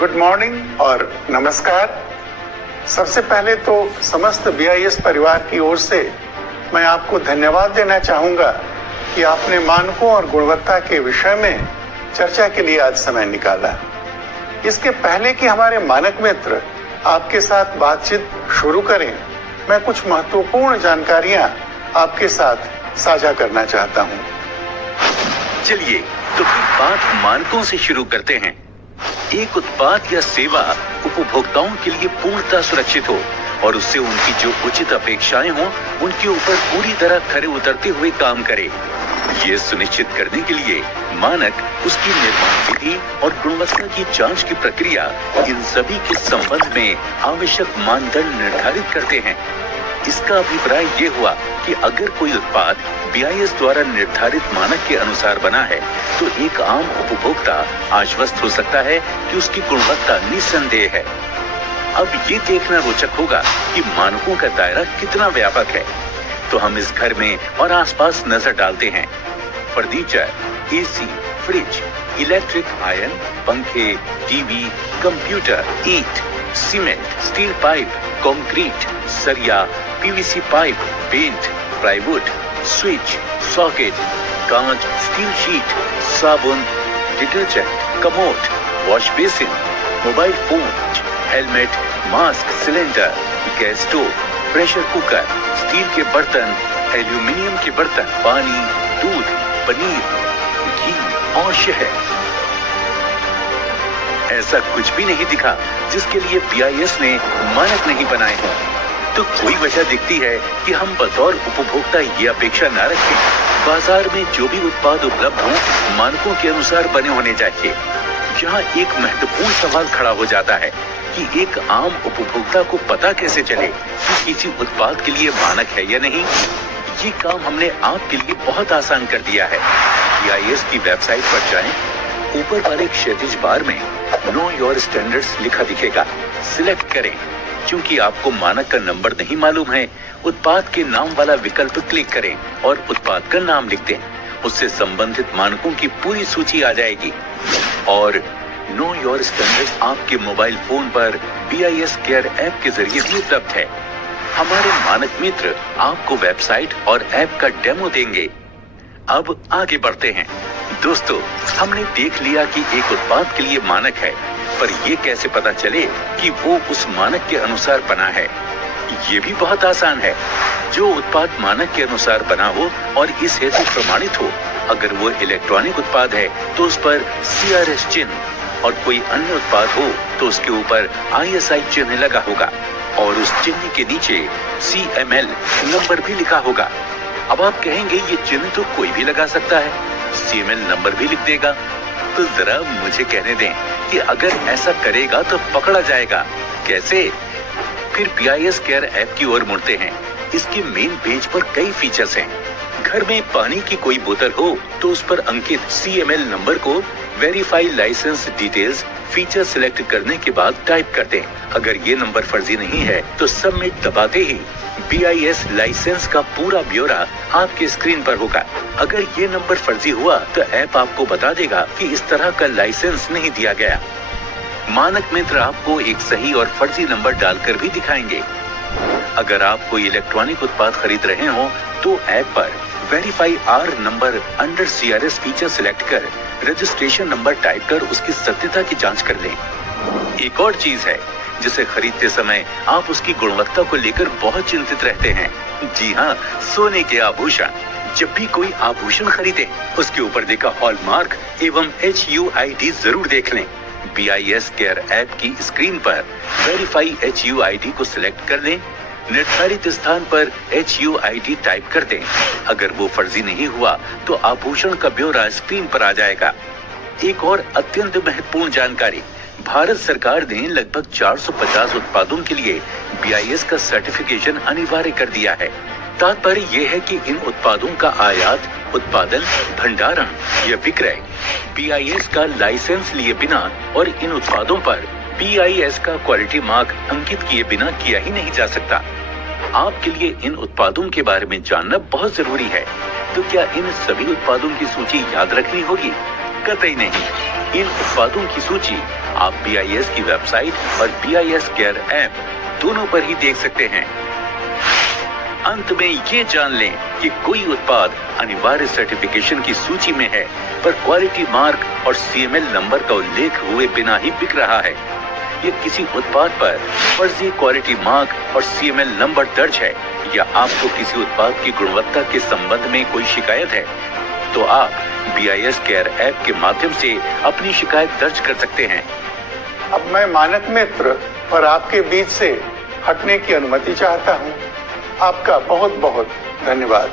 Good morning और नमस्कार। सबसे पहले तो समस्त BIS परिवार की ओर से मैं आपको धन्यवाद देना चाहूंगा कि आपने मानकों और गुणवत्ता के विषय में चर्चा के लिए आज समय निकाला। इसके पहले कि हमारे मानक मित्र आपके साथ बातचीत शुरू करें, मैं कुछ महत्वपूर्ण जानकारियां आपके साथ साझा करना चाहता हूं। चलिए तो फिर बात मानकों से शुरू करते हैं। एक उत्पाद या सेवा उपभोक्ताओं के लिए पूर्णतः सुरक्षित हो और उससे उनकी जो उचित अपेक्षाएं हों उनके ऊपर पूरी तरह खरे उतरते हुए काम करे। ये सुनिश्चित करने के लिए मानक उसकी निर्माण विधि और गुणवत्ता की जांच की प्रक्रिया, इन सभी के संबंध में आवश्यक मानदंड निर्धारित करते हैं। इसका अभिप्राय ये हुआ कि अगर कोई उत्पाद BIS द्वारा निर्धारित मानक के अनुसार बना है तो एक आम उपभोक्ता आश्वस्त हो सकता है कि उसकी गुणवत्ता निस्संदेह है। अब ये देखना रोचक होगा कि मानकों का दायरा कितना व्यापक है। तो हम इस घर में और आसपास नजर डालते हैं। Furniture, AC, fridge, electric iron, पंखे, टीवी, कंप्यूटर, ईंट, सीमेंट, स्टील पाइप, कंक्रीट, सरिया, PVC pipe, paint, plywood, switch, socket, कांच, स्टील शीट, साबुन, detergent, commode, wash basin, mobile phone, helmet, mask, cylinder, gas stove, pressure cooker, steel के बर्तन, aluminium के बर्तन, पानी, दूध, पनीर, घी और शहद। ऐसा कुछ भी नहीं दिखा जिसके लिए BIS ने मानक नहीं बनाए हैं। तो कोई वजह दिखती है कि हम बतौर उपभोक्ता ये अपेक्षा न रखें बाजार में जो भी उत्पाद उपलब्ध हों मानकों के अनुसार बने होने चाहिए। यहाँ एक महत्वपूर्ण सवाल खड़ा हो जाता है कि एक आम उपभोक्ता को पता कैसे चले कि किसी उत्पाद के लिए मानक है या नहीं। ये काम हमने आपके लिए बहुत आसान कर दिया है। BIS की वेबसाइट पर जाएं, ऊपर वाले क्षैतिज बार में नो योर स्टैंडर्ड्स लिखा दिखेगा। सिलेक्ट करें। क्योंकि आपको मानक का नंबर नहीं मालूम है, उत्पाद के नाम वाला विकल्प क्लिक करें और उत्पाद का नाम लिख दें। उससे संबंधित मानकों की पूरी सूची आ जाएगी। और नो योर स्टैंडर्ड्स आपके मोबाइल फोन पर BIS केयर ऐप के जरिए भी उपलब्ध है। हमारे मानक मित्र आपको वेबसाइट और ऐप का डेमो देंगे। अब आगे बढ़ते हैं। दोस्तों, हमने देख लिया कि एक उत्पाद के लिए मानक है, पर ये कैसे पता चले कि वो उस मानक के अनुसार बना है? ये भी बहुत आसान है। जो उत्पाद मानक के अनुसार बना हो और इस हेतु प्रमाणित हो, अगर वो इलेक्ट्रॉनिक उत्पाद है तो उस पर CRS चिन्ह, और कोई अन्य उत्पाद हो तो उसके ऊपर ISI चिन्ह लगा होगा और उस चिन्ह के नीचे CML नंबर भी लिखा होगा। अब आप कहेंगे ये चिन्ह तो कोई भी लगा सकता है, CML नंबर भी लिख देगा। तो जरा मुझे कहने दें कि अगर ऐसा करेगा तो पकड़ा जाएगा। कैसे? फिर BIS केयर ऐप की ओर मुड़ते हैं। इसके मेन पेज पर कई फीचर्स हैं। घर में पानी की कोई बोतल हो तो उस पर अंकित CML नंबर को verify license details feature select करने के बाद टाइप कर दें। अगर ये नंबर फर्जी नहीं है तो सबमिट दबाते ही BIS लाइसेंस का पूरा ब्यौरा आपके स्क्रीन पर होगा। अगर ये नंबर फर्जी हुआ तो ऐप आपको बता देगा कि इस तरह का लाइसेंस नहीं दिया गया। मानक मित्र आपको एक सही और फर्जी नंबर डालकर भी दिखाएंगे। अगर आप कोई इलेक्ट्रॉनिक उत्पाद खरीद रहे हो तो ऐप पर verify R number under CRS feature select कर रजिस्ट्रेशन नंबर टाइप कर उसकी सत्यता की जांच कर लें। एक और चीज है जिसे खरीदते समय आप उसकी गुणवत्ता को लेकर बहुत चिंतित रहते हैं। जी हाँ, सोने के आभूषण। जब भी कोई आभूषण खरीदे उसके ऊपर देखा हॉलमार्क एवं HUID जरूर देख लें। BIS केयर ऐप की स्क्रीन पर वेरीफाई HUID को सिलेक्ट कर लें। निर्धारित स्थान पर HUID टाइप कर दें। अगर वो फर्जी नहीं हुआ तो आभूषण का ब्यौरा स्क्रीन पर आ जाएगा। एक और अत्यंत महत्वपूर्ण जानकारी, भारत सरकार ने लगभग 450 उत्पादों के लिए BIS का सर्टिफिकेशन अनिवार्य कर दिया है। तात्पर्य यह है कि इन उत्पादों का आयात, उत्पादन, भंडारण या विक्रय BIS का लाइसेंस लिए बिना और इन उत्पादों पर BIS का क्वालिटी मार्क अंकित किए बिना किया ही नहीं जा सकता। आपके लिए इन उत्पादों के बारे में जानना बहुत जरूरी है। तो क्या इन सभी उत्पादों की सूची याद रखनी होगी? कतई नहीं। इन उत्पादों की सूची आप BIS की वेबसाइट और BIS केयर ऐप दोनों पर ही देख सकते हैं। अंत में ये जान लें कि कोई उत्पाद अनिवार्य सर्टिफिकेशन की सूची में है पर क्वालिटी मार्क और CML नंबर का उल्लेख हुए बिना ही बिक रहा है, या किसी उत्पाद पर फर्जी क्वालिटी मार्क और CML नंबर दर्ज है, या आपको किसी उत्पाद की गुणवत्ता के संबंध में कोई शिकायत है, तो आप BIS केयर ऐप के माध्यम से अपनी शिकायत दर्ज कर सकते हैं। अब मैं मानक मित्र और आपके बीच से हटने की अनुमति चाहता हूं। आपका बहुत बहुत धन्यवाद।